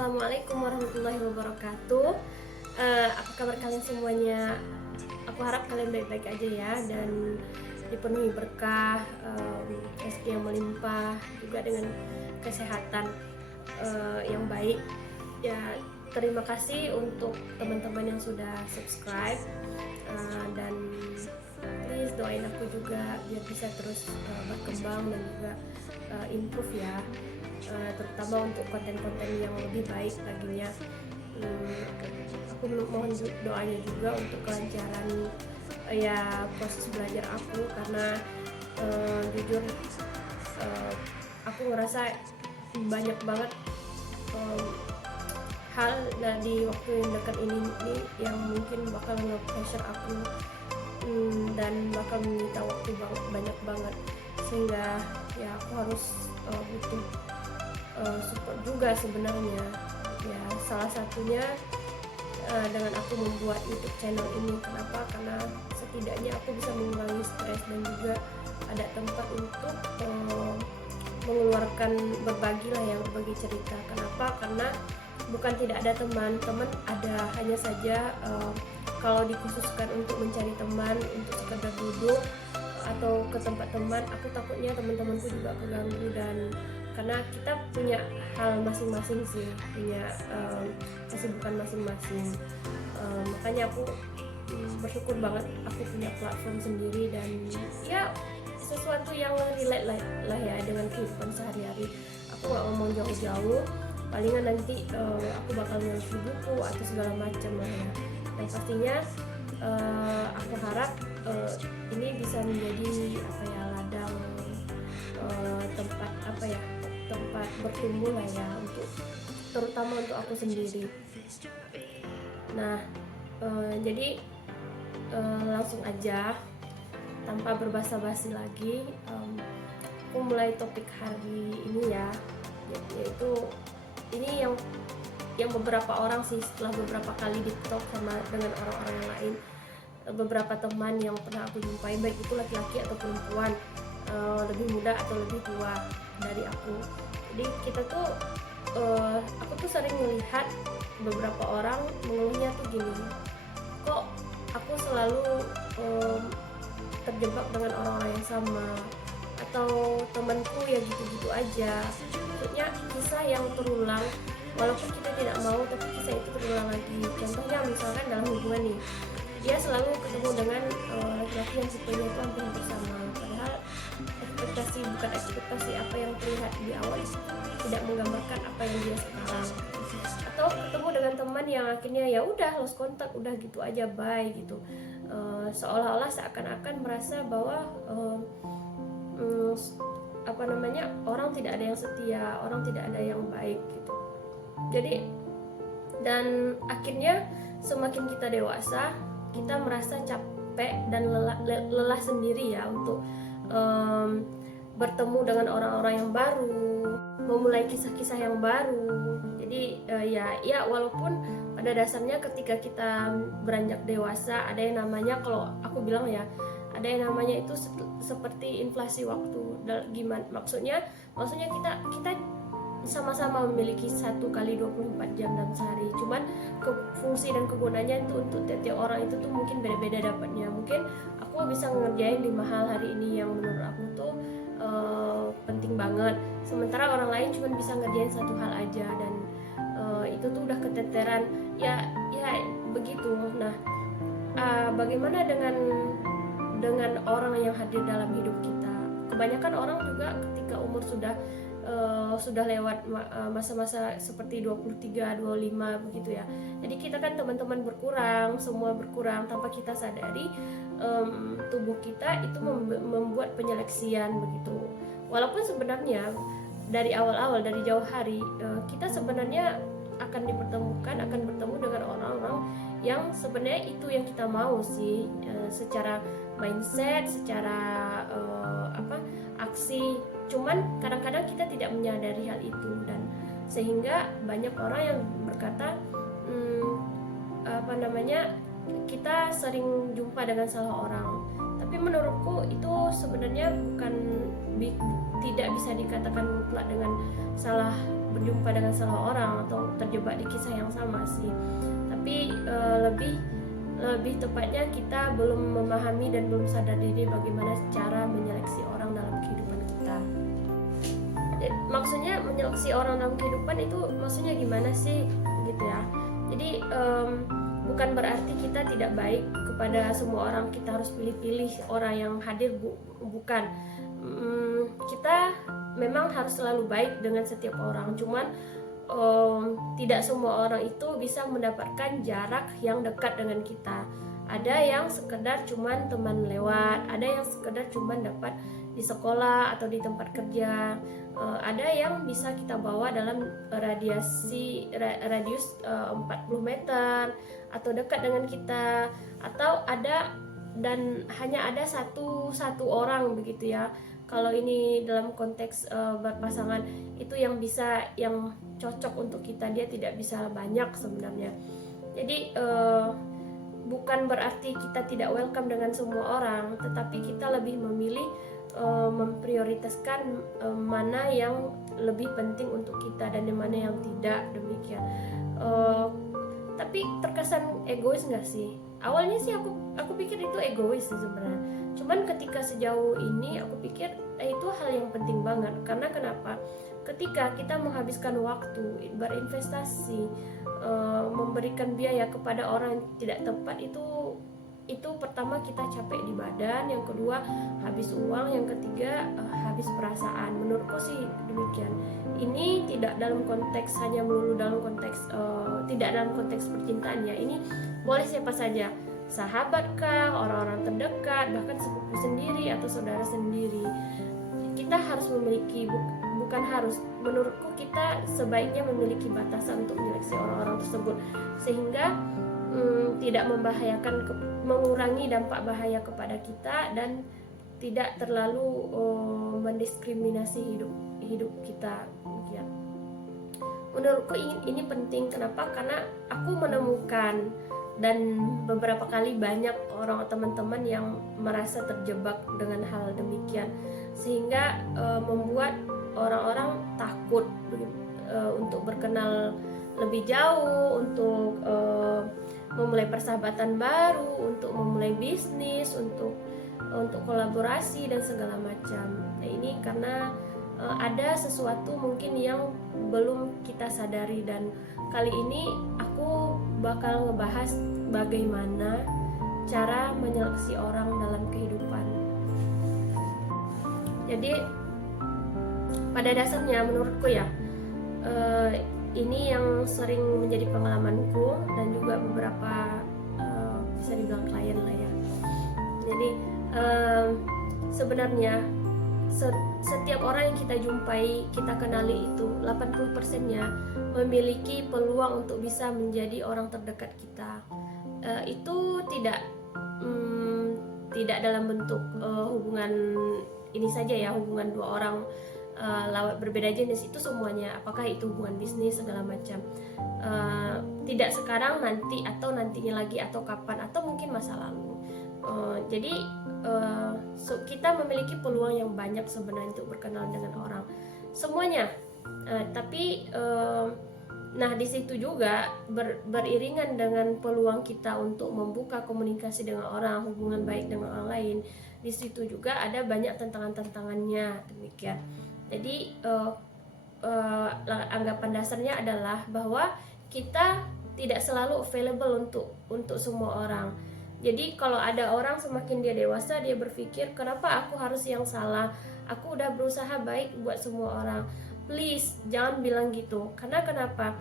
Assalamualaikum warahmatullahi wabarakatuh. Apa kabar kalian semuanya? Aku harap kalian baik-baik aja ya, dan dipenuhi berkah, rezeki yang melimpah, juga dengan kesehatan yang baik. Ya, terima kasih untuk teman-teman yang sudah subscribe, dan please doain aku juga biar bisa terus berkembang dan juga improve ya. Terutama untuk konten-konten yang lebih baik baginya. Aku mohon doanya juga untuk kelancaran ya proses belajar aku, karena jujur aku ngerasa banyak banget hal di waktu yang dekat ini yang mungkin bakal nge-pressure aku, dan bakal menyita waktu banyak banget, sehingga ya aku harus butuh support juga sebenarnya ya. Salah satunya dengan aku membuat YouTube channel ini. Kenapa? Karena setidaknya aku bisa mengurangi stres dan juga ada tempat untuk mengeluarkan berbagi cerita. Kenapa? Karena bukan tidak ada teman ada, hanya saja kalau dikhususkan untuk mencari teman untuk sekedar duduk atau ke tempat teman, aku takutnya teman-temanku juga keganggu, dan karena kita punya hal masing-masing sih, punya kesibukan masing-masing. Makanya aku bersyukur banget aku punya platform sendiri, dan ya sesuatu yang relate lah ya dengan kehidupan sehari-hari. Aku gak ngomong jauh-jauh, palingan nanti aku bakal nge-review buku atau segala macam lah ya. Dan pastinya aku harap ini bisa menjadi ladang tempat bertumbuh lah ya, terutama untuk aku sendiri. Nah, jadi langsung aja tanpa berbasa-basi lagi, aku mulai topik hari ini ya, yaitu ini yang beberapa orang sih, setelah beberapa kali di talk sama dengan orang-orang yang lain, beberapa teman yang pernah aku jumpai, baik itu laki-laki atau perempuan, lebih muda atau lebih tua dari aku. Jadi kita tuh aku tuh sering melihat beberapa orang mengeluhnya tuh gini, kok aku selalu terjebak dengan orang-orang yang sama, atau temanku ya gitu-gitu aja. Maksudnya kisah yang terulang, walaupun kita tidak mau, tapi kisah itu terulang lagi. Contohnya misalkan dalam hubungan nih, dia selalu ketemu dengan laki-laki yang tipenya itu hampir sama, padahal ekspektasi apa yang terlihat di awal tidak menggambarkan apa yang dia sekarang. Atau ketemu dengan teman yang akhirnya ya udah lost contact, udah gitu aja, bye gitu. Seolah-olah seakan-akan merasa bahwa orang tidak ada yang setia, orang tidak ada yang baik gitu. Jadi, dan akhirnya semakin kita dewasa, kita merasa capek dan lelah sendiri ya untuk bertemu dengan orang-orang yang baru, memulai kisah-kisah yang baru. Jadi ya walaupun pada dasarnya ketika kita beranjak dewasa, ada yang namanya, kalau aku bilang ya, ada yang namanya itu seperti inflasi waktu. Gimana maksudnya kita sama-sama memiliki 1 kali 24 jam dalam sehari, cuman fungsi dan kegunaannya itu untuk tiap orang itu tuh mungkin beda-beda dapatnya. Mungkin aku bisa ngerjain 5 hal hari ini yang menurut aku tuh penting banget, sementara orang lain cuma bisa ngerjain 1 hal aja, dan itu tuh udah keteteran ya begitu. Nah, bagaimana dengan orang yang hadir dalam hidup kita? Kebanyakan orang juga ketika umur sudah lewat masa-masa seperti 23, 25 begitu ya. Jadi kita kan teman-teman berkurang, semua berkurang tanpa kita sadari. Tubuh kita itu membuat penyeleksian begitu. Walaupun sebenarnya dari awal-awal, dari jauh hari, kita sebenarnya akan bertemu dengan orang-orang yang sebenarnya itu yang kita mau sih, secara mindset, secara aksi. Cuman kadang-kadang kita tidak menyadari hal itu, dan sehingga banyak orang yang berkata kita sering jumpa dengan salah orang. Tapi menurutku itu sebenarnya tidak bisa dikatakan mutlak dengan salah berjumpa dengan salah orang atau terjebak di kisah yang sama sih, tapi lebih tepatnya kita belum memahami dan belum sadar diri bagaimana cara menyeleksi orang dalam kehidupan kita. Maksudnya menyeleksi orang dalam kehidupan itu maksudnya gimana sih gitu ya. Jadi bukan berarti kita tidak baik kepada semua orang, kita harus pilih-pilih orang yang hadir, bukan. Kita memang harus selalu baik dengan setiap orang, cuman tidak semua orang itu bisa mendapatkan jarak yang dekat dengan kita. Ada yang sekedar cuman teman lewat, ada yang sekedar cuman dapat di sekolah atau di tempat kerja, ada yang bisa kita bawa dalam radius 40 meter atau dekat dengan kita, atau ada dan hanya ada satu orang begitu ya. Kalau ini dalam konteks berpasangan, itu yang cocok untuk kita, dia tidak bisa banyak sebenarnya. Jadi bukan berarti kita tidak welcome dengan semua orang, tetapi kita lebih memilih memprioritaskan mana yang lebih penting untuk kita dan mana yang tidak, demikian. Tapi terkesan egois nggak sih? Awalnya sih aku pikir itu egois sih sebenarnya. Cuman ketika sejauh ini aku pikir itu hal yang penting banget. Karena kenapa? Ketika kita menghabiskan waktu, berinvestasi, memberikan biaya kepada orang yang tidak tepat, itu pertama kita capek di badan, yang kedua habis uang, yang ketiga habis perasaan. Menurutku sih demikian. Ini tidak dalam konteks hanya melulu dalam konteks tidak dalam konteks percintaan ya. Ini boleh siapa saja, sahabat kah, orang-orang terdekat, bahkan sepupu sendiri atau saudara sendiri. Kita harus memiliki, bukan harus, menurutku kita sebaiknya memiliki batasan untuk menyeleksi orang-orang tersebut, sehingga tidak membahayakan, mengurangi dampak bahaya kepada kita, dan tidak terlalu mendiskriminasi hidup kita. Ya. Menurutku ini penting. Kenapa? Karena aku menemukan dan beberapa kali banyak orang teman-teman yang merasa terjebak dengan hal demikian, sehingga membuat orang-orang takut untuk berkenal lebih jauh, untuk memulai persahabatan baru, untuk memulai bisnis, untuk kolaborasi dan segala macam. Nah, ini karena ada sesuatu mungkin yang belum kita sadari, dan kali ini aku bakal ngebahas bagaimana cara menyeleksi orang dalam kehidupan. Jadi pada dasarnya menurutku ya, ini yang sering menjadi pengalamanku dan juga beberapa bisa dibilang klien lah ya. Jadi sebenarnya setiap orang yang kita jumpai, kita kenali itu 80%-nya memiliki peluang untuk bisa menjadi orang terdekat kita. Itu tidak dalam bentuk hubungan ini saja ya, hubungan dua orang berbeda jenis, itu semuanya, apakah itu hubungan bisnis segala macam, tidak sekarang, nanti, atau nantinya lagi, atau kapan, atau mungkin masa lalu. Jadi kita memiliki peluang yang banyak sebenarnya untuk berkenalan dengan orang, semuanya. Tapi nah di situ juga beriringan dengan peluang kita untuk membuka komunikasi dengan orang, hubungan baik dengan orang lain, di situ juga ada banyak tantangan-tantangannya, demikian. Jadi anggapan dasarnya adalah bahwa kita tidak selalu available untuk semua orang. Jadi kalau ada orang semakin dia dewasa, dia berpikir kenapa aku harus yang salah, aku udah berusaha baik buat semua orang. Please jangan bilang gitu. Karena kenapa?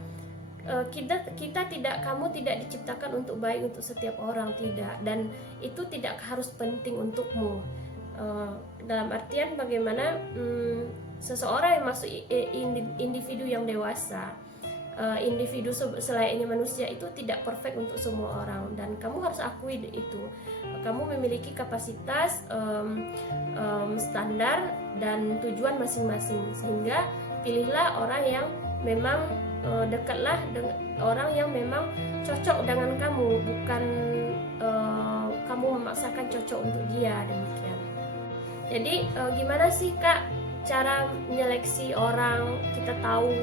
Kamu tidak diciptakan untuk baik untuk setiap orang, tidak, dan itu tidak harus penting untukmu. Dalam artian bagaimana seseorang yang masuk individu yang dewasa, individu selainnya manusia itu tidak perfect untuk semua orang, dan kamu harus akui itu. Kamu memiliki kapasitas, standar dan tujuan masing-masing, sehingga pilihlah orang yang memang dekatlah dengan orang yang memang cocok dengan kamu, bukan kamu memaksakan cocok untuk dia, demikian. Jadi gimana sih Kak cara menyeleksi orang? Kita tahu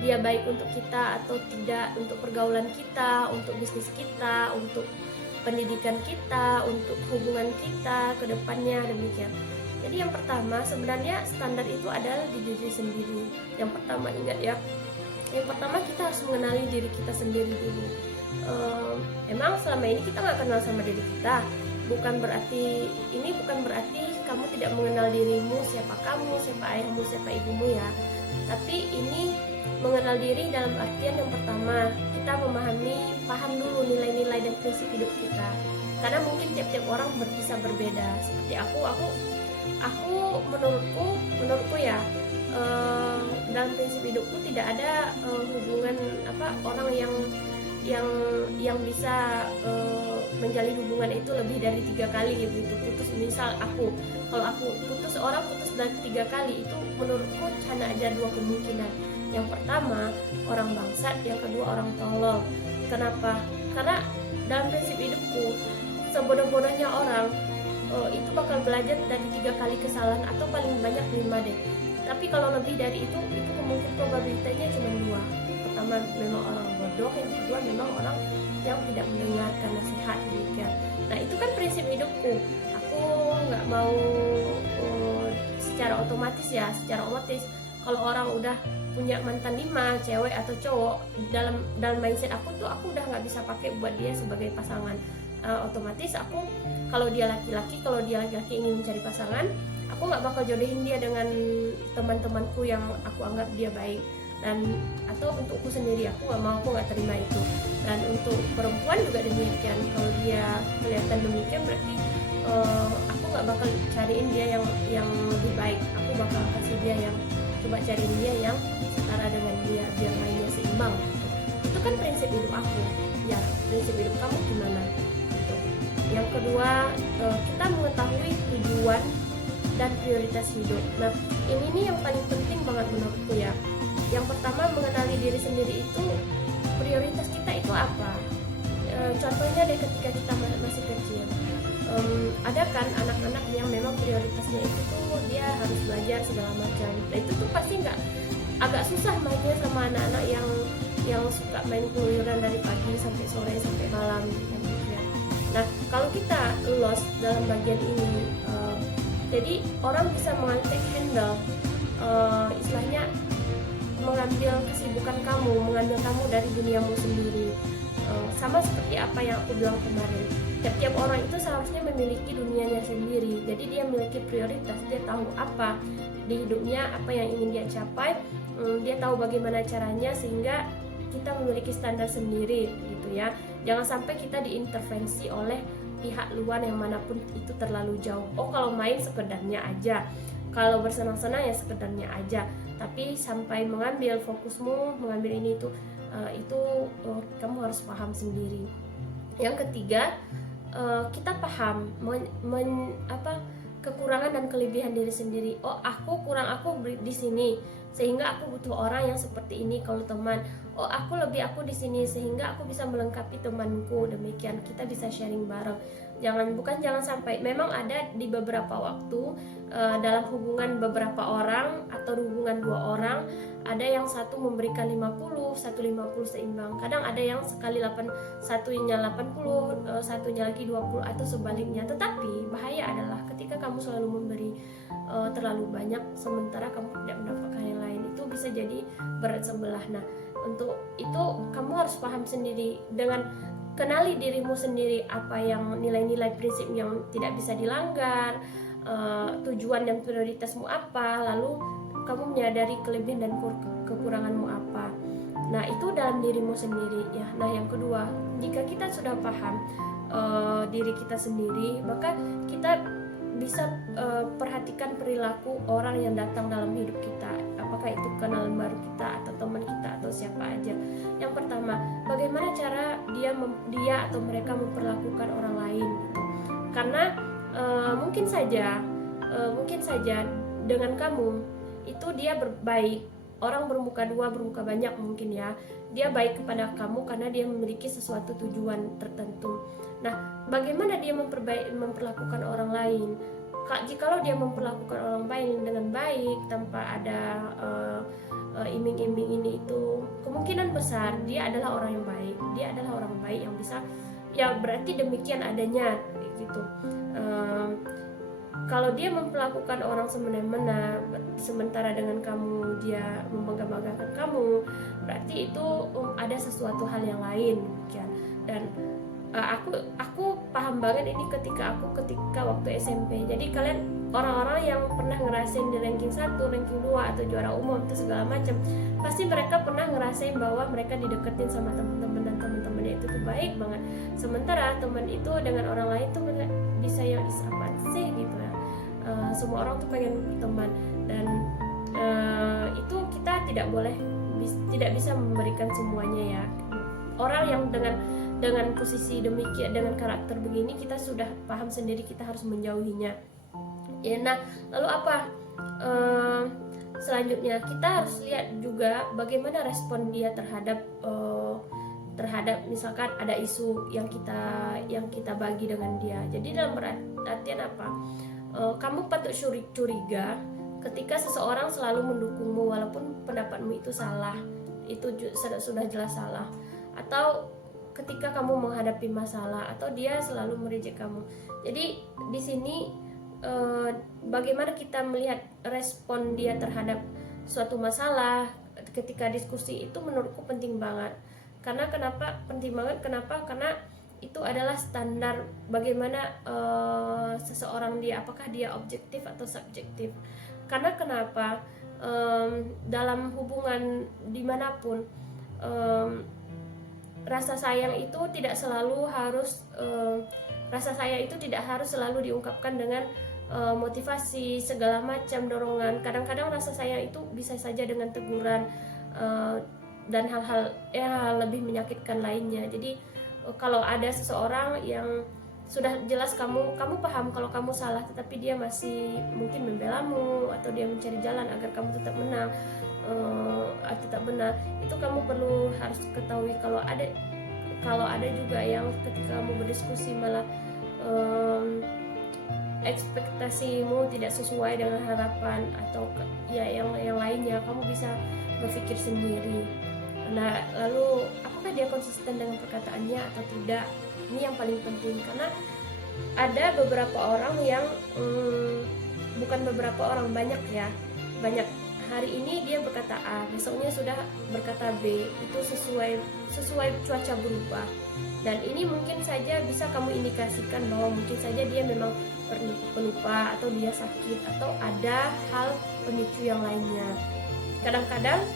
dia baik untuk kita atau tidak, untuk pergaulan kita, untuk bisnis kita, untuk pendidikan kita, untuk hubungan kita ke depannya, demikian. Jadi yang pertama sebenarnya standar itu adalah di diri sendiri. Yang pertama ingat ya, yang pertama kita harus mengenali diri kita sendiri dulu. Emang selama ini kita nggak kenal sama diri kita, bukan berarti kamu tidak mengenal dirimu, siapa kamu, siapa ayahmu, siapa ibumu ya. Tapi ini mengenal diri dalam artian yang pertama, kita paham dulu nilai-nilai dan prinsip hidup kita. Karena mungkin tiap-tiap orang bisa berbeda. Seperti aku menurutku ya, dalam prinsip hidupku tidak ada hubungan orang yang bisa menjalin hubungan itu lebih dari 3 kali gitu putus. Misal kalau aku putus dari 3 kali, itu menurutku hanya ada 2 kemungkinan. Yang pertama orang bangsat, yang kedua orang tolol. Kenapa? Karena dalam prinsip hidupku, sebodoh-bodohnya orang itu bakal belajar dari 3 kali kesalahan atau paling banyak 5 deh. Tapi kalau lebih dari itu kemungkinan probabilitasnya cuma 2. Pertama memang orang bodoh, yang kedua memang orang yang tidak mendengarkan nasihat, demikian. Nah itu kan prinsip hidupku. Aku nggak mau secara otomatis kalau orang udah punya mantan 5, cewek atau cowok, dalam mindset aku udah nggak bisa pakai buat dia sebagai pasangan. Otomatis aku, kalau dia laki-laki ingin mencari pasangan, aku nggak bakal jodohin dia dengan teman-temanku yang aku anggap dia baik, dan atau untukku sendiri aku nggak terima itu. Dan untuk perempuan juga demikian, kalau dia kelihatan demikian berarti aku nggak bakal cariin dia yang lebih baik. Aku bakal kasih dia cariin dia yang setara dengan dia, biar mainnya seimbang. Itu kan prinsip hidup aku. Ya, prinsip hidup kamu gimana? Gitu. Yang kedua, kita mengetahui tujuan dan prioritas hidup. Nah, ini nih yang paling penting banget menurutku ya. Yang pertama, mengenali diri sendiri itu, prioritas kita itu apa? Contohnya deh, ketika kita masih kecil, ada kan anak-anak yang memang prioritasnya itu tuh dia harus belajar segala macam. Nah itu tuh pasti agak susah mainnya sama anak-anak yang suka main keluyuran dari pagi sampai sore sampai malam gitu ya. Nah kalau kita lost dalam bagian ini, jadi orang bisa take handle, istilahnya mengambil kesibukan kamu, mengambil kamu dari duniamu sendiri. Sama seperti apa yang aku bilang kemarin, tiap orang itu seharusnya memiliki dunianya sendiri. Jadi dia memiliki prioritas, dia tahu apa di hidupnya, apa yang ingin dia capai, dia tahu bagaimana caranya, sehingga kita memiliki standar sendiri gitu ya. Jangan sampai kita diintervensi oleh pihak luar yang manapun itu terlalu jauh. Kalau main sekedarnya aja, kalau bersenang-senang ya sekedarnya aja, tapi sampai mengambil fokusmu, mengambil ini itu kamu harus paham sendiri. Yang ketiga, kita paham kekurangan dan kelebihan diri sendiri. Aku di sini sehingga aku butuh orang yang seperti ini kalau teman. Aku di sini sehingga aku bisa melengkapi temanku, demikian kita bisa sharing bareng. Jangan sampai, memang ada di beberapa waktu dalam hubungan beberapa orang atau hubungan 2 orang, ada yang satu memberikan 50, satu 50 seimbang. Kadang ada yang satunya 80, satunya lagi 20 atau sebaliknya. Tetapi bahaya adalah ketika kamu selalu memberi terlalu banyak sementara kamu tidak mendapatkan yang lain, itu bisa jadi berat sebelah. Nah, untuk itu kamu harus paham sendiri, dengan kenali dirimu sendiri, apa yang nilai-nilai prinsip yang tidak bisa dilanggar, tujuan dan prioritasmu apa, lalu kamu menyadari kelebihan dan kekuranganmu apa. Nah itu dalam dirimu sendiri ya. Nah yang kedua, jika kita sudah paham diri kita sendiri, maka kita bisa perhatikan perilaku orang yang datang dalam hidup kita, apakah itu kenalan baru kita atau teman kita atau siapa aja. Yang pertama, bagaimana cara dia atau mereka memperlakukan orang lain gitu. Karena mungkin saja dengan kamu itu dia baik, orang bermuka dua bermuka banyak mungkin ya, dia baik kepada kamu karena dia memiliki sesuatu tujuan tertentu. Nah, bagaimana dia memperlakukan orang lain? Jikalau dia memperlakukan orang lain dengan baik, tanpa ada iming-iming ini itu, kemungkinan besar dia adalah orang yang baik, dia adalah orang baik yang bisa, ya berarti demikian adanya gitu. Kalau dia memperlakukan orang semena-mena sementara dengan kamu dia membangga-banggakan kamu, berarti itu ada sesuatu hal yang lain demikian. Dan aku paham banget ini ketika waktu SMP. Jadi kalian orang-orang yang pernah ngerasain di ranking 1, ranking 2 atau juara umum itu segala macam, pasti mereka pernah ngerasain bahwa mereka dideketin sama teman-teman dan teman-temannya itu tuh baik banget. Sementara teman itu dengan orang lain tuh bisa yang apa sih gitu ya. Semua orang tuh pengen berteman, dan itu kita tidak bisa memberikan semuanya ya. Orang yang dengan posisi demikian, dengan karakter begini, kita sudah paham sendiri kita harus menjauhinya ya. Nah lalu apa selanjutnya, kita harus lihat juga bagaimana respon dia terhadap misalkan ada isu yang kita bagi dengan dia. Jadi dalam artian apa, kamu patut curiga ketika seseorang selalu mendukungmu walaupun pendapatmu itu salah, itu sudah jelas salah. Atau ketika kamu menghadapi masalah, atau dia selalu mereject kamu. Jadi di sini bagaimana kita melihat respon dia terhadap suatu masalah ketika diskusi itu menurutku penting banget. Karena kenapa penting banget? Kenapa? Karena itu adalah standar bagaimana seseorang dia, apakah dia objektif atau subjektif. Karena kenapa dalam hubungan dimanapun rasa sayang itu tidak harus selalu diungkapkan dengan motivasi segala macam, dorongan. Kadang-kadang rasa sayang itu bisa saja dengan teguran dan hal-hal lebih menyakitkan lainnya. Jadi kalau ada seseorang yang sudah jelas kamu paham kalau kamu salah, tetapi dia masih mungkin membelamu atau dia mencari jalan agar kamu tetap menang, tetap benar, itu kamu harus ketahui kalau ada juga yang ketika kamu berdiskusi malah ekspektasimu tidak sesuai dengan harapan atau ya yang lainnya, kamu bisa berpikir sendiri. Nah lalu apakah dia konsisten dengan perkataannya atau tidak? Ini yang paling penting, karena ada beberapa orang yang bukan beberapa orang, banyak hari ini dia berkata A, besoknya sudah berkata B, itu sesuai cuaca berubah. Dan ini mungkin saja bisa kamu indikasikan bahwa mungkin saja dia memang pelupa, atau dia sakit, atau ada hal pemicu yang lainnya. Kadang-kadang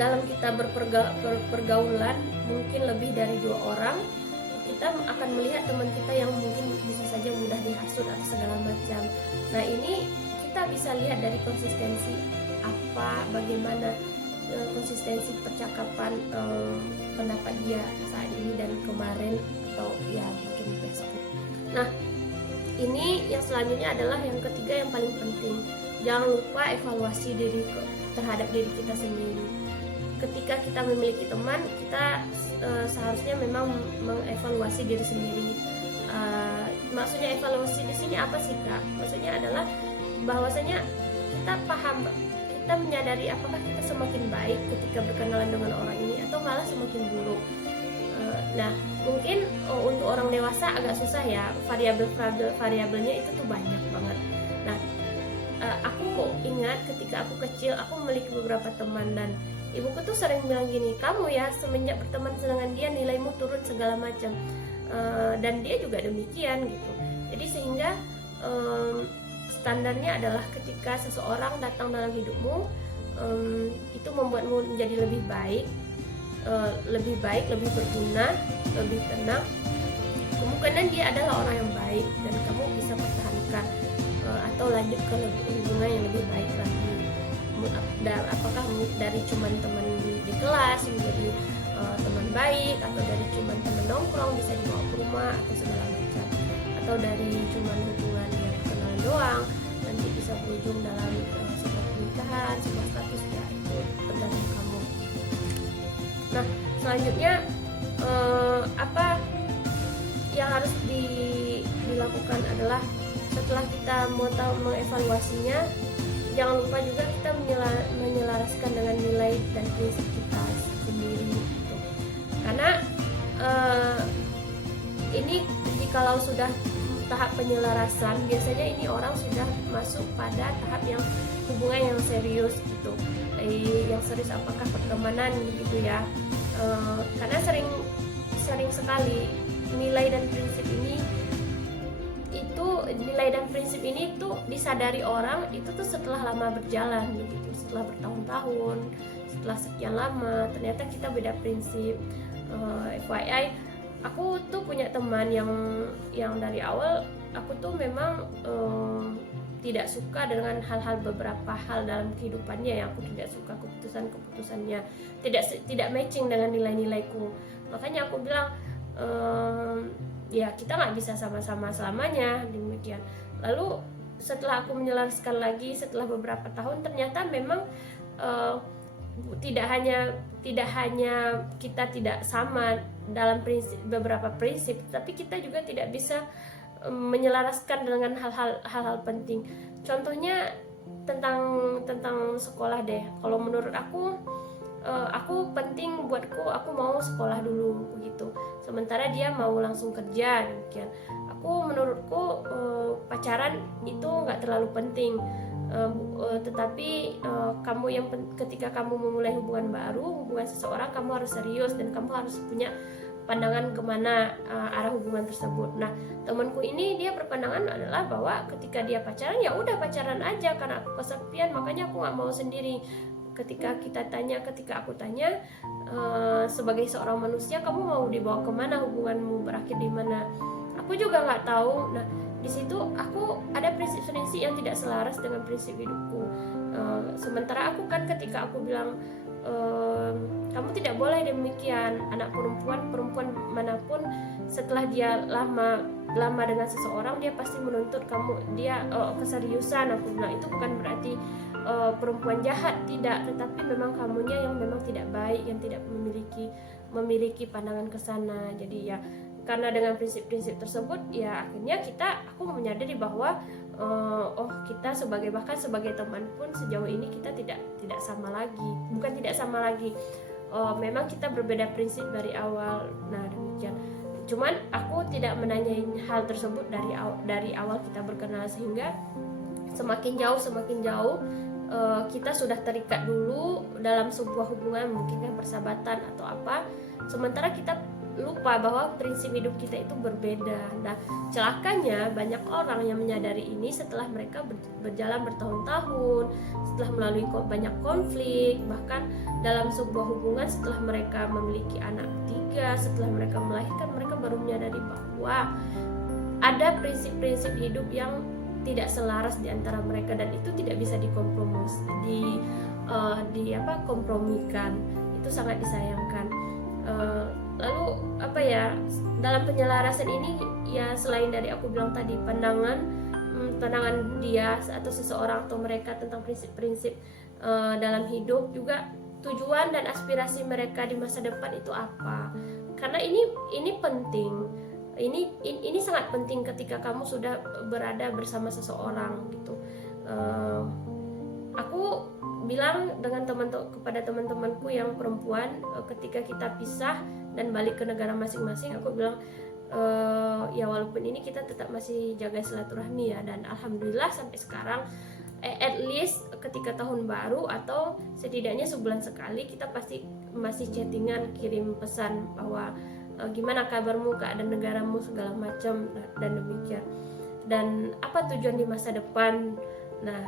dalam kita berpergaulan mungkin lebih dari 2 orang, kita akan melihat teman kita yang mungkin bisa saja mudah dihasut atau segala macam. Nah ini kita bisa lihat dari konsistensi bagaimana konsistensi percakapan pendapat dia saat ini dan kemarin, atau ya mungkin besok. Nah ini yang selanjutnya adalah yang ketiga yang paling penting, jangan lupa evaluasi terhadap diri kita sendiri. Ketika kita memiliki teman, kita seharusnya memang mengevaluasi diri sendiri. Maksudnya evaluasi di sini apa sih Kak? Maksudnya adalah bahwasanya kita paham, kita menyadari apakah kita semakin baik ketika berkenalan dengan orang ini atau malah semakin buruk. Nah mungkin untuk orang dewasa agak susah ya, variabelnya itu tuh banyak banget. Nah aku ingat ketika aku kecil, aku memiliki beberapa teman, dan ibuku tuh sering bilang gini, kamu ya semenjak berteman dengan dia nilaimu turun segala macam, dan dia juga demikian gitu. Jadi sehingga standarnya adalah ketika seseorang datang dalam hidupmu, itu membuatmu menjadi lebih baik, lebih berguna, lebih tenang, kemungkinan dia adalah orang yang baik dan kamu bisa pertahankan atau lanjut ke hubungan yang lebih baik lagi. Apakah dari cuman teman di kelas menjadi teman baik, atau dari cuman teman nongkrong bisa dibawa ke rumah atau segala macam, atau dari cuman hubungan yang kenalan doang nanti bisa berujung dalam sebuah pernikahan, sebuah status, ya itu tergantung kamu. Nah selanjutnya apa yang harus dilakukan adalah setelah kita mau tahu mengevaluasinya, jangan lupa juga kita kita menyelaraskan dengan nilai dan prinsip kita sendiri gitu. Karena ini jikalau sudah tahap penyelarasan, biasanya ini orang sudah masuk pada tahap yang hubungan yang serius gitu. Yang serius apakah pertemanan gitu ya. Karena sering sekali nilai dan prinsip ini tuh disadari orang itu tuh setelah lama berjalan gitu, setelah bertahun-tahun, setelah sekian lama ternyata kita beda prinsip. FYI, aku tuh punya teman yang dari awal aku tuh memang tidak suka dengan beberapa hal dalam kehidupannya, yang aku tidak suka keputusannya tidak matching dengan nilai-nilaiku. Makanya aku bilang ya kita nggak bisa sama-sama selamanya, demikian. Lalu setelah aku menyelaraskan lagi setelah beberapa tahun, ternyata memang tidak hanya kita tidak sama dalam beberapa prinsip, tapi kita juga tidak bisa menyelaraskan dengan hal-hal penting. Contohnya tentang sekolah deh. Kalau menurut aku penting buatku, aku mau sekolah dulu begitu. Sementara dia mau langsung kerja, demikian. Menurutku pacaran itu nggak terlalu penting. Tetapi ketika kamu memulai hubungan seseorang, kamu harus serius dan kamu harus punya pandangan kemana arah hubungan tersebut. Nah, temanku ini dia berpandangan adalah bahwa ketika dia pacaran, ya udah pacaran aja karena aku kesepian, makanya aku nggak mau sendiri. Ketika aku tanya sebagai seorang manusia, kamu mau dibawa kemana, hubunganmu berakhir di mana? Aku juga nggak tahu. Nah, di situ aku ada prinsip-prinsip yang tidak selaras dengan prinsip hidupku. Sementara aku kan ketika aku bilang kamu tidak boleh demikian, anak perempuan manapun setelah dia lama dengan seseorang, dia pasti menuntut keseriusan. Aku bilang itu bukan berarti perempuan jahat, tidak, tetapi memang kamunya yang memang tidak baik, yang tidak memiliki pandangan ke sana. Jadi ya karena dengan prinsip-prinsip tersebut, ya akhirnya aku menyadari bahwa kita bahkan sebagai teman pun sejauh ini kita tidak sama lagi. Bukan tidak sama lagi, memang kita berbeda prinsip dari awal. Nah, demikian. Cuman aku tidak menanyain hal tersebut dari awal kita berkenal, sehingga semakin jauh kita sudah terikat dulu dalam sebuah hubungan, mungkin kan persahabatan atau apa, sementara kita lupa bahwa prinsip hidup kita itu berbeda. Nah, celakanya banyak orang yang menyadari ini setelah mereka berjalan bertahun-tahun, setelah melalui banyak konflik, bahkan dalam sebuah hubungan setelah mereka memiliki anak ketiga, setelah mereka melahirkan, mereka baru menyadari bahwa ada prinsip-prinsip hidup yang tidak selaras di antara mereka, dan itu tidak bisa kompromikan. Itu sangat disayangkan. Lalu dalam penyelarasan ini, ya selain dari aku bilang tadi pandangan dia atau seseorang atau mereka tentang prinsip-prinsip dalam hidup, juga tujuan dan aspirasi mereka di masa depan itu apa. Karena ini penting. Ini sangat penting ketika kamu sudah berada bersama seseorang gitu. Aku bilang kepada teman-temanku yang perempuan, ketika kita pisah dan balik ke negara masing-masing, aku bilang ya walaupun ini kita tetap masih jaga silaturahmi ya, dan alhamdulillah sampai sekarang at least ketika tahun baru atau setidaknya sebulan sekali kita pasti masih chattingan, kirim pesan bahwa gimana kabarmu, keadaan negaramu, segala macam, dan demikian. Dan apa tujuan di masa depan. Nah,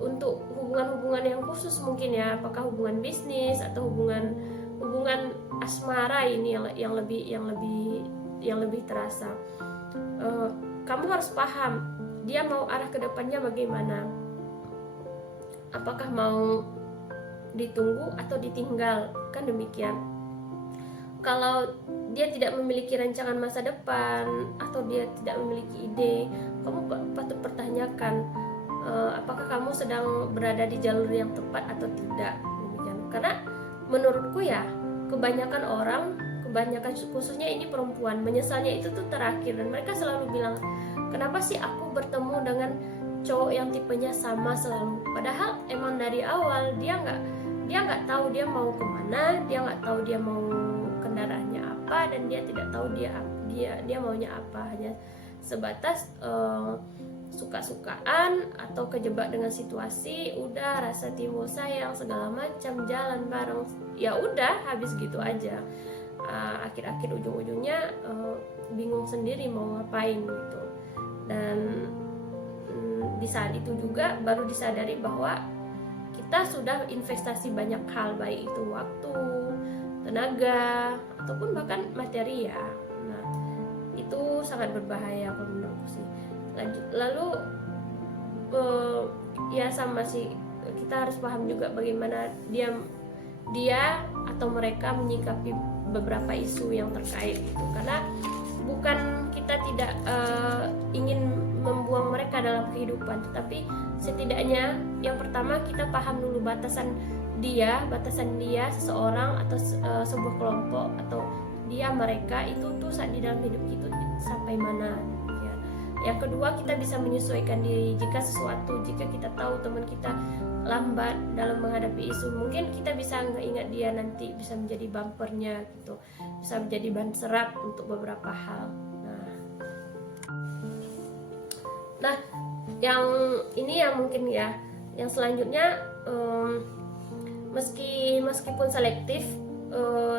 untuk hubungan-hubungan yang khusus mungkin ya, apakah hubungan bisnis atau hubungan asmara ini yang lebih terasa. Kamu harus paham dia mau arah ke depannya bagaimana. Apakah mau ditunggu atau ditinggal, kan demikian. Kalau dia tidak memiliki rancangan masa depan atau dia tidak memiliki ide, kamu patut pertanyakan apakah kamu sedang berada di jalur yang tepat atau tidak. Karena menurutku ya, kebanyakan khususnya ini perempuan, menyesalnya itu tuh terakhir, dan mereka selalu bilang, kenapa sih aku bertemu dengan cowok yang tipenya sama selalu, padahal emang dari awal dia nggak tahu dia mau kemana, dia nggak tahu dia mau kendaraannya apa, dan dia tidak tahu dia maunya apa, hanya sebatas suka-sukaan atau kejebak dengan situasi, udah rasa timbul sayang segala macam, jalan bareng, ya udah habis gitu aja. Akhir-akhir ujung-ujungnya bingung sendiri mau ngapain gitu. Dan di saat itu juga baru disadari bahwa kita sudah investasi banyak hal, baik itu waktu, tenaga, ataupun bahkan materi ya. Nah, itu sangat berbahaya kalau menurutku sih. Lalu ya sama sih, kita harus paham juga bagaimana dia atau mereka menyikapi beberapa isu yang terkait gitu. Karena bukan kita tidak ingin membuang mereka dalam kehidupan, tetapi setidaknya yang pertama kita paham dulu batasan dia seseorang atau sebuah kelompok atau mereka itu tuh saat di dalam hidup itu sampai mana ya. Yang kedua, kita bisa menyesuaikan diri jika kita tahu teman kita lambat dalam menghadapi isu, mungkin kita bisa ingat dia nanti bisa menjadi bumpernya gitu, bisa menjadi bahan serap untuk beberapa hal. Nah, yang ini yang mungkin ya, yang selanjutnya meskipun selektif,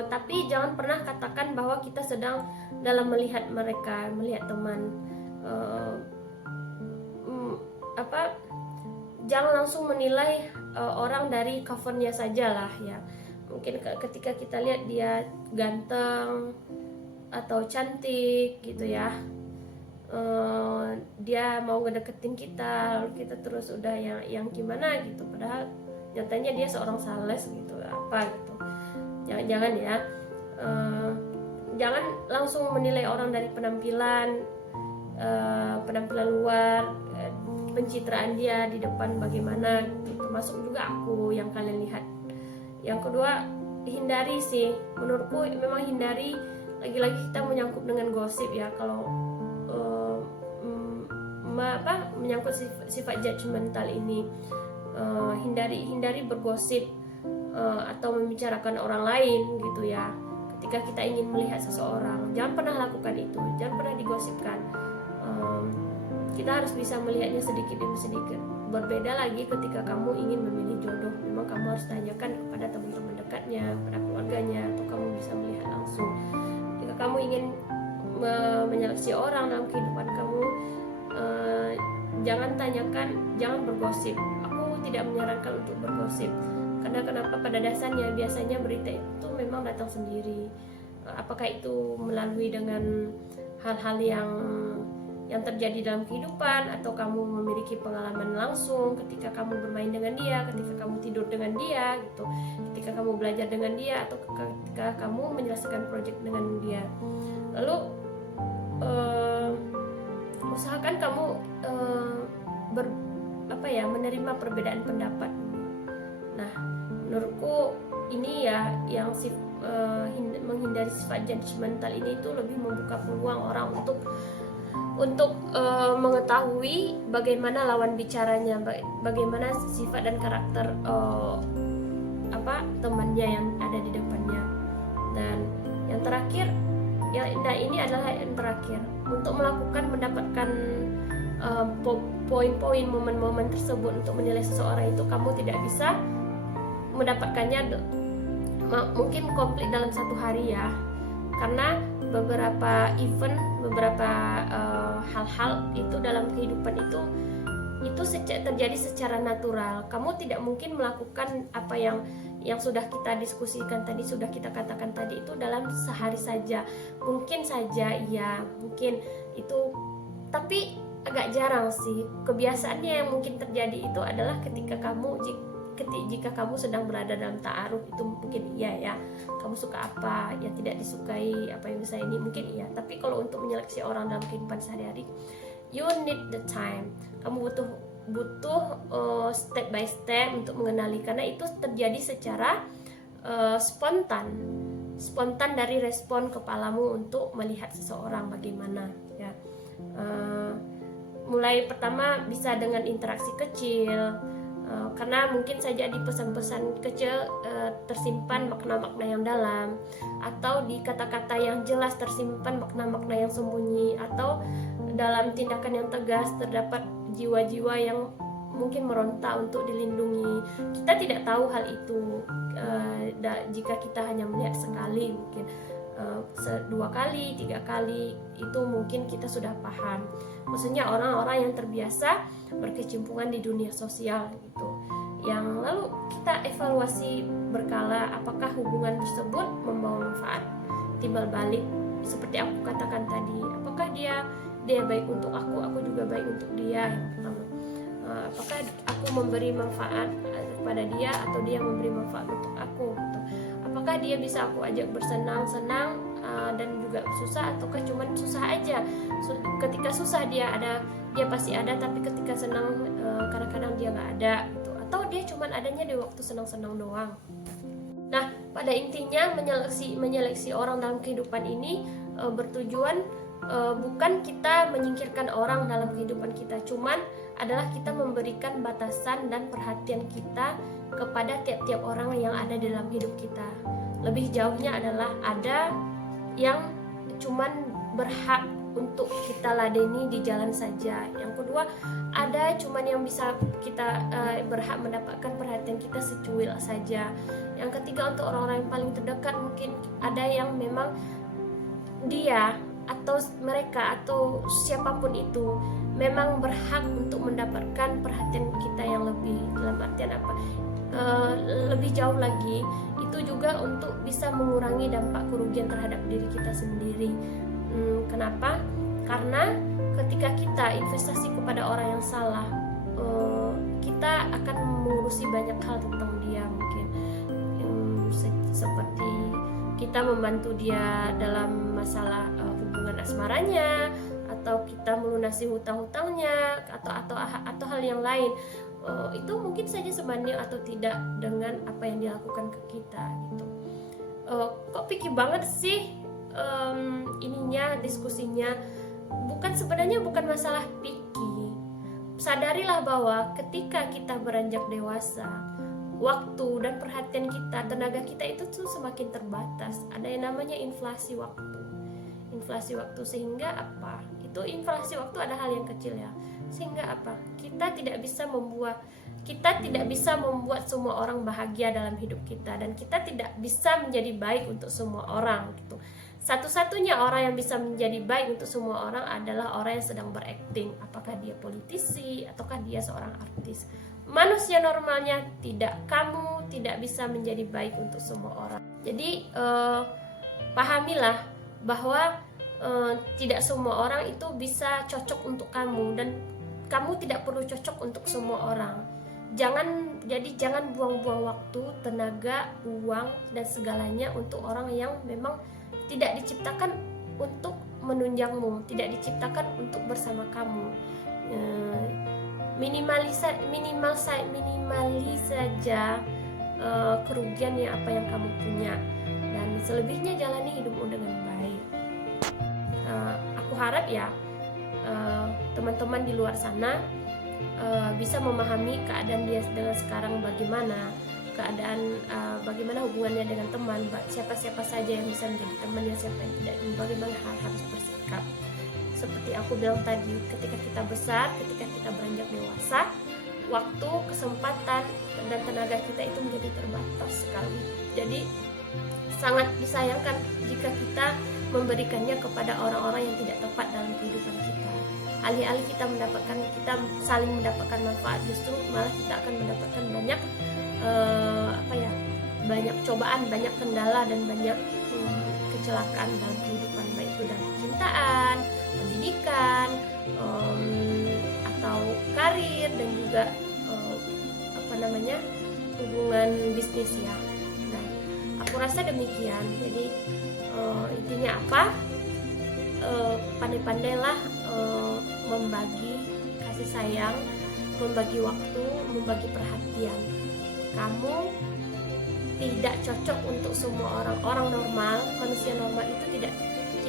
tapi jangan pernah katakan bahwa kita sedang dalam melihat teman, jangan langsung menilai orang dari covernya saja lah ya. Mungkin ketika kita lihat dia ganteng atau cantik gitu ya, dia mau ngedeketin kita, lalu kita terus udah yang gimana gitu, padahal nyatanya dia seorang sales gitu, apa gitu. Jangan ya, jangan langsung menilai orang dari penampilan luar, pencitraan dia di depan bagaimana gitu. Termasuk juga aku yang kalian lihat. Yang kedua, hindari sih, menurutku memang hindari, lagi-lagi kita menyangkut dengan gosip ya. Kalau menyangkut sifat judgmental ini, hindari bergosip atau membicarakan orang lain gitu ya. Ketika kita ingin melihat seseorang, jangan pernah lakukan itu, jangan pernah digosipkan. Kita harus bisa melihatnya sedikit demi sedikit. Berbeda lagi ketika kamu ingin memilih jodoh, memang kamu harus tanyakan kepada teman-teman dekatnya, pada keluarganya, atau kamu bisa melihat langsung. Jika kamu ingin menyeleksi orang dalam kehidupan kamu, jangan bergosip. Aku tidak menyarankan untuk bergosip, karena kenapa, pada dasarnya biasanya berita itu memang datang sendiri. Apakah itu melalui dengan hal-hal yang terjadi dalam kehidupan, atau kamu memiliki pengalaman langsung ketika kamu bermain dengan dia, ketika kamu tidur dengan dia gitu, ketika kamu belajar dengan dia, atau ketika kamu menyelesaikan proyek dengan dia. Lalu usahakan kamu menerima perbedaan pendapat. Nah, menurutku ini ya yang menghindari sifat judgmental ini itu lebih membuka peluang orang untuk mengetahui bagaimana lawan bicaranya, bagaimana sifat dan karakter temannya yang ada di depannya. Dan yang terakhir, ini adalah yang terakhir, untuk mendapatkan poin-poin, momen-momen tersebut untuk menilai seseorang itu, kamu tidak bisa mendapatkannya mungkin komplit dalam satu hari ya, karena beberapa event, beberapa hal-hal itu dalam kehidupan itu terjadi secara natural. Kamu tidak mungkin melakukan apa yang sudah kita diskusikan tadi, sudah kita katakan tadi itu dalam sehari saja. Mungkin saja ya, mungkin itu, tapi agak jarang sih. Kebiasaannya yang mungkin terjadi itu adalah ketika jika kamu sedang berada dalam ta'aruf, itu mungkin iya ya, kamu suka apa, ya tidak disukai apa yang bisa ini, mungkin iya. Tapi kalau untuk menyeleksi orang dalam kehidupan sehari-hari, you need the time. Kamu butuh step by step untuk mengenali, karena itu terjadi secara spontan dari respon kepalamu untuk melihat seseorang bagaimana ya. mulai pertama bisa dengan interaksi kecil, karena mungkin saja di pesan-pesan kecil tersimpan makna-makna yang dalam, atau di kata-kata yang jelas tersimpan makna-makna yang sembunyi, atau dalam tindakan yang tegas terdapat jiwa-jiwa yang mungkin meronta untuk dilindungi. Kita tidak tahu hal itu jika kita hanya melihat sekali, mungkin 2 kali, 3 kali, itu mungkin kita sudah paham. Maksudnya orang-orang yang terbiasa berkecimpungan di dunia sosial gitu. Yang lalu kita evaluasi berkala apakah hubungan tersebut membawa manfaat timbal balik, seperti aku katakan tadi. Apakah dia baik untuk aku juga baik untuk dia, yang pertama. Apakah aku memberi manfaat kepada dia atau dia memberi manfaat untuk aku gitu. Apakah dia bisa aku ajak bersenang-senang dan juga susah, ataukah cuman susah aja. Ketika susah dia pasti ada, tapi ketika senang kadang-kadang dia nggak ada gitu. Atau dia cuman adanya di waktu senang-senang doang. Nah, pada intinya menyeleksi orang dalam kehidupan ini bertujuan bukan kita menyingkirkan orang dalam kehidupan kita, cuman adalah kita memberikan batasan dan perhatian kita kepada tiap-tiap orang yang ada dalam hidup kita. Lebih jauhnya adalah ada yang cuman berhak untuk kita ladeni di jalan saja. Yang kedua, ada cuman yang bisa kita berhak mendapatkan perhatian kita secuil saja. Yang ketiga, untuk orang-orang yang paling terdekat, mungkin ada yang memang dia atau mereka atau siapapun itu memang berhak untuk mendapatkan perhatian kita yang lebih. Dalam artian apa? Lebih jauh lagi, itu juga untuk bisa mengurangi dampak kerugian terhadap diri kita sendiri. Kenapa? Karena ketika kita investasi kepada orang yang salah, kita akan mengurusi banyak hal tentang dia, mungkin seperti kita membantu dia dalam masalah hubungan asmaranya, atau kita melunasi hutang-hutangnya, atau hal yang lain. Itu mungkin saja sebanding atau tidak dengan apa yang dilakukan ke kita gitu. Kok pikir banget sih diskusinya. Sebenarnya bukan masalah pikir. Sadarilah bahwa ketika kita beranjak dewasa, waktu dan perhatian kita, tenaga kita itu tuh semakin terbatas. Ada yang namanya inflasi waktu. Sehingga apa? Itu inflasi waktu ada hal yang kecil ya. Sehingga apa? Kita tidak bisa membuat semua orang bahagia dalam hidup kita, dan kita tidak bisa menjadi baik untuk semua orang gitu. Satu-satunya orang yang bisa menjadi baik untuk semua orang adalah orang yang sedang berakting, apakah dia politisi ataukah dia seorang artis. Manusia normalnya tidak, kamu tidak bisa menjadi baik untuk semua orang. Jadi pahamilah bahwa tidak semua orang itu bisa cocok untuk kamu, dan kamu tidak perlu cocok untuk semua orang. Jangan buang-buang waktu, tenaga, uang, dan segalanya untuk orang yang memang tidak diciptakan untuk menunjangmu, tidak diciptakan untuk bersama kamu. Minimal saja kerugian yang apa yang kamu punya, dan selebihnya jalani hidupmu dengan baik. Aku harap ya teman-teman di luar sana bisa memahami keadaan dia dengan sekarang, bagaimana hubungannya dengan teman, siapa-siapa saja yang bisa menjadi temannya, siapa yang tidak, bagaimana harus bersikap. Seperti aku bilang tadi, ketika kita besar, ketika kita beranjak dewasa, waktu, kesempatan, dan tenaga kita itu menjadi terbatas sekali. Jadi sangat disayangkan jika kita memberikannya kepada orang-orang yang tidak tepat dalam kehidupan kita. Alih-alih kita saling mendapatkan manfaat, justru malah kita akan mendapatkan banyak cobaan, banyak kendala, dan banyak kecelakaan dalam kehidupan, baik itu dalam cintaan, pendidikan, atau karir, dan juga hubungan bisnis ya. Nah, aku rasa demikian. Jadi intinya apa? Pandai-pandailah membagi kasih sayang, membagi waktu, membagi perhatian. Kamu tidak cocok untuk semua orang. Orang normal, manusia normal itu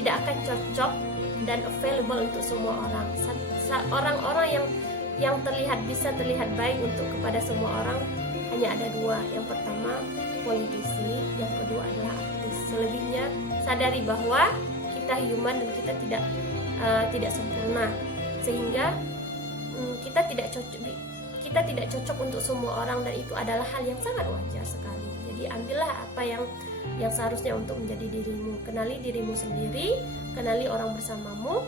tidak akan cocok dan available untuk semua orang. Orang-orang yang bisa terlihat baik untuk kepada semua orang hanya ada dua. Yang pertama politisi, yang kedua adalah artis. Selebihnya sadari bahwa kita human dan kita tidak sempurna, sehingga kita tidak cocok untuk semua orang, dan itu adalah hal yang sangat wajar sekali. Jadi ambillah apa yang seharusnya untuk menjadi dirimu. Kenali dirimu sendiri, kenali orang bersamamu,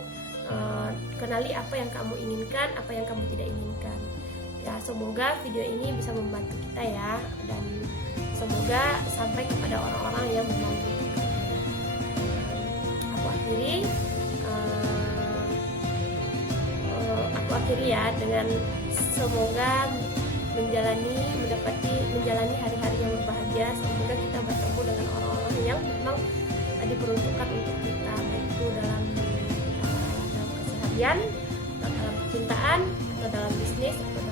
kenali apa yang kamu inginkan, apa yang kamu tidak inginkan. Ya, semoga video ini bisa membantu kita ya, dan semoga sampai kepada orang-orang yang memang membutuhkan. Aku akhiri ya dengan semoga menjalani hari-hari yang berbahagia. Semoga kita bertemu dengan orang-orang yang memang diperuntukkan untuk kita, baik itu dalam keseharian, dalam percintaan, atau dalam bisnis, atau